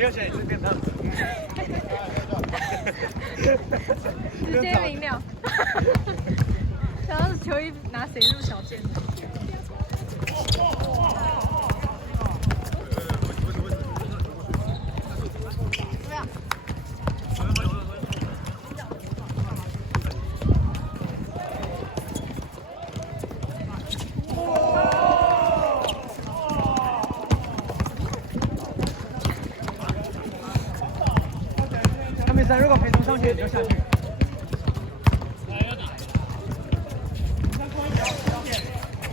以后选一次便当。直接明了。想要是球衣拿谁那么小件？如果陪同上去，你就下去。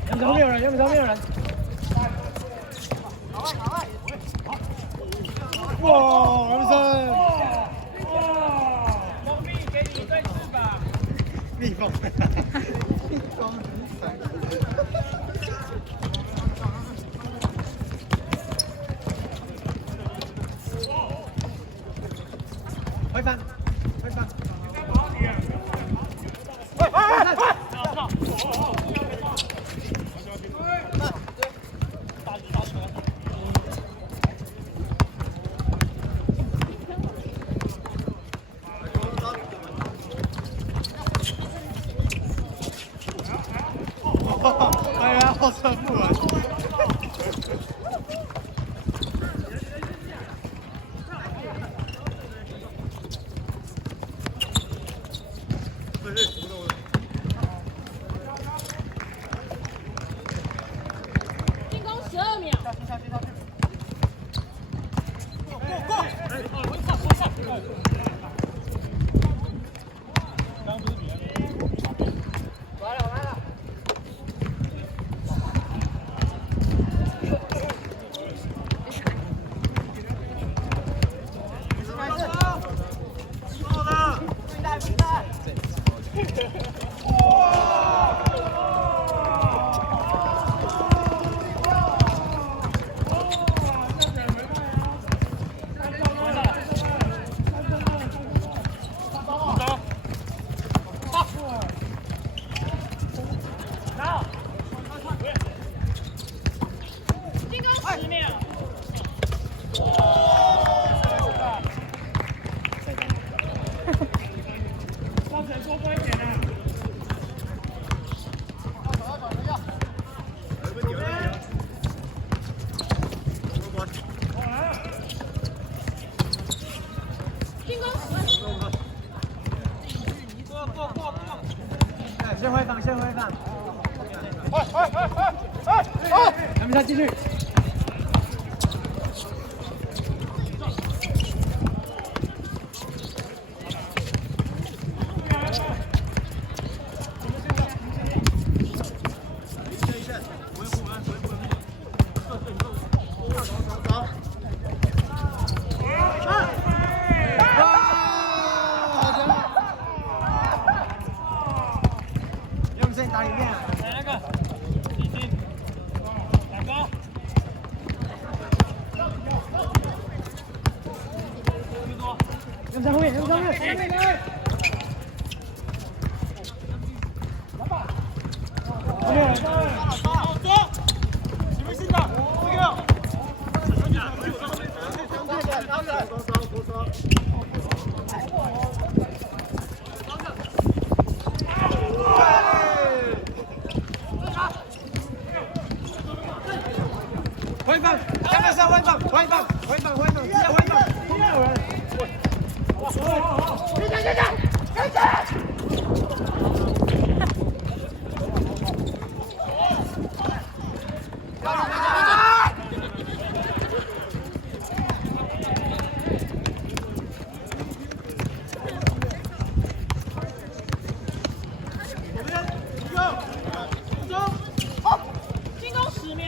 右边后面有人，右边后面有人。哇，杨森！哇！蜂蜜给你一对翅膀。蜜蜂。蜜蜂很惨。回翻，回翻。哎呀，好沉默啊！进攻12秒。下去。先回防，先回防。咱们再继续。打里面，来那个，李金，两个，用上后面，用上后面，老板，后面，走，你们新的，这个，回放，下面是回放，回放，回放，回放，直接回放，后面有人。站住！进攻10秒。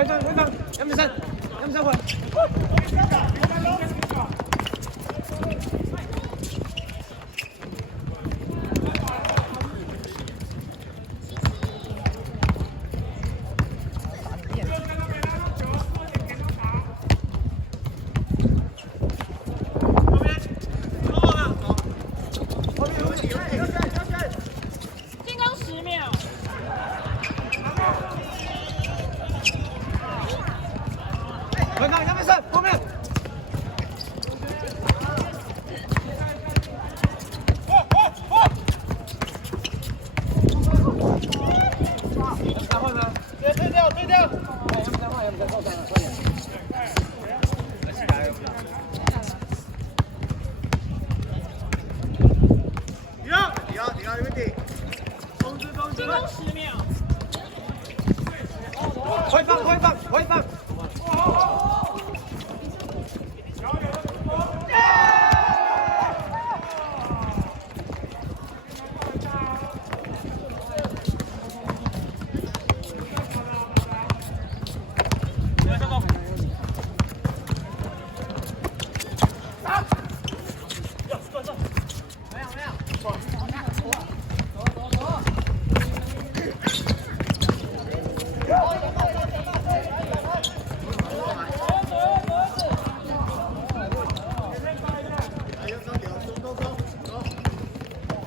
回放，杨明山回。进攻10秒。回放，杨明山后面。退掉！杨明山换，受伤了，快点。你要原地。进攻10秒。回放。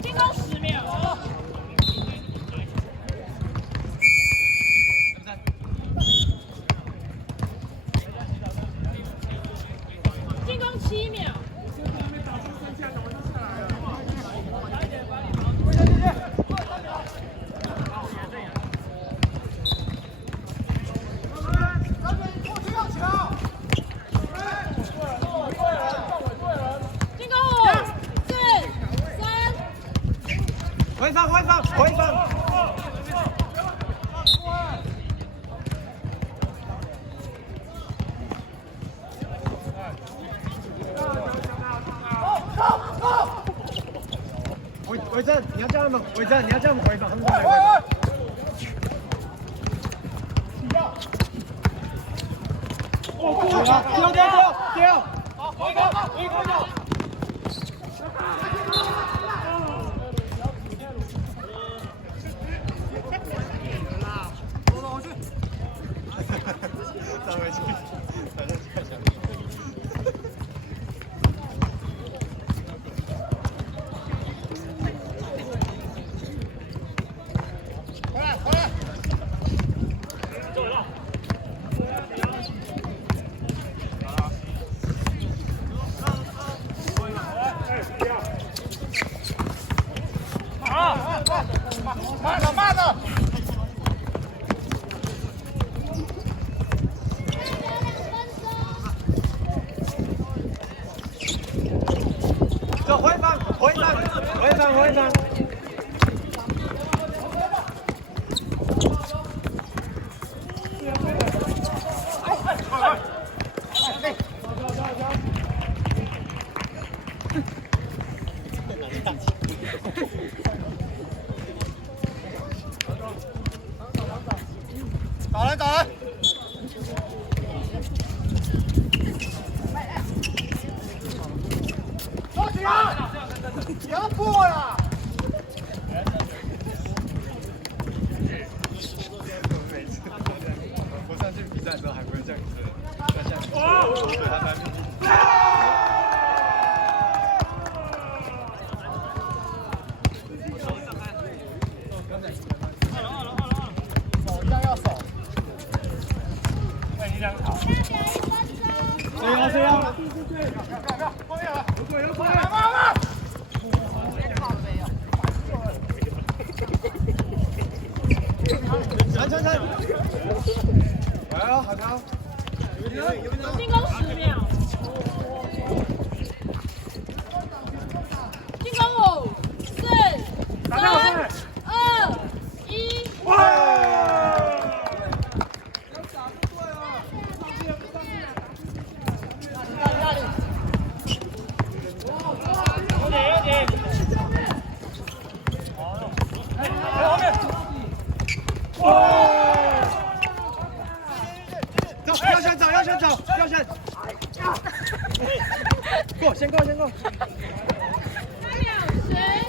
进攻10秒。进攻7秒。进攻5、4、3。回放。伟正，你要叫他们回放，他们都来回放。丢！站回去，反正太强。回来！走了。慢的。走，回放。打人！收起啊！不要过了！每次我上去比赛的时候还不会这样子，那下去他才面手一样要手。你两好。谁呀？后面了，有鬼！传！好高！进攻10秒。进攻5、4、3、2、1。有点。后面。要先走，要先走，要先。过，先过，先过。3秒10。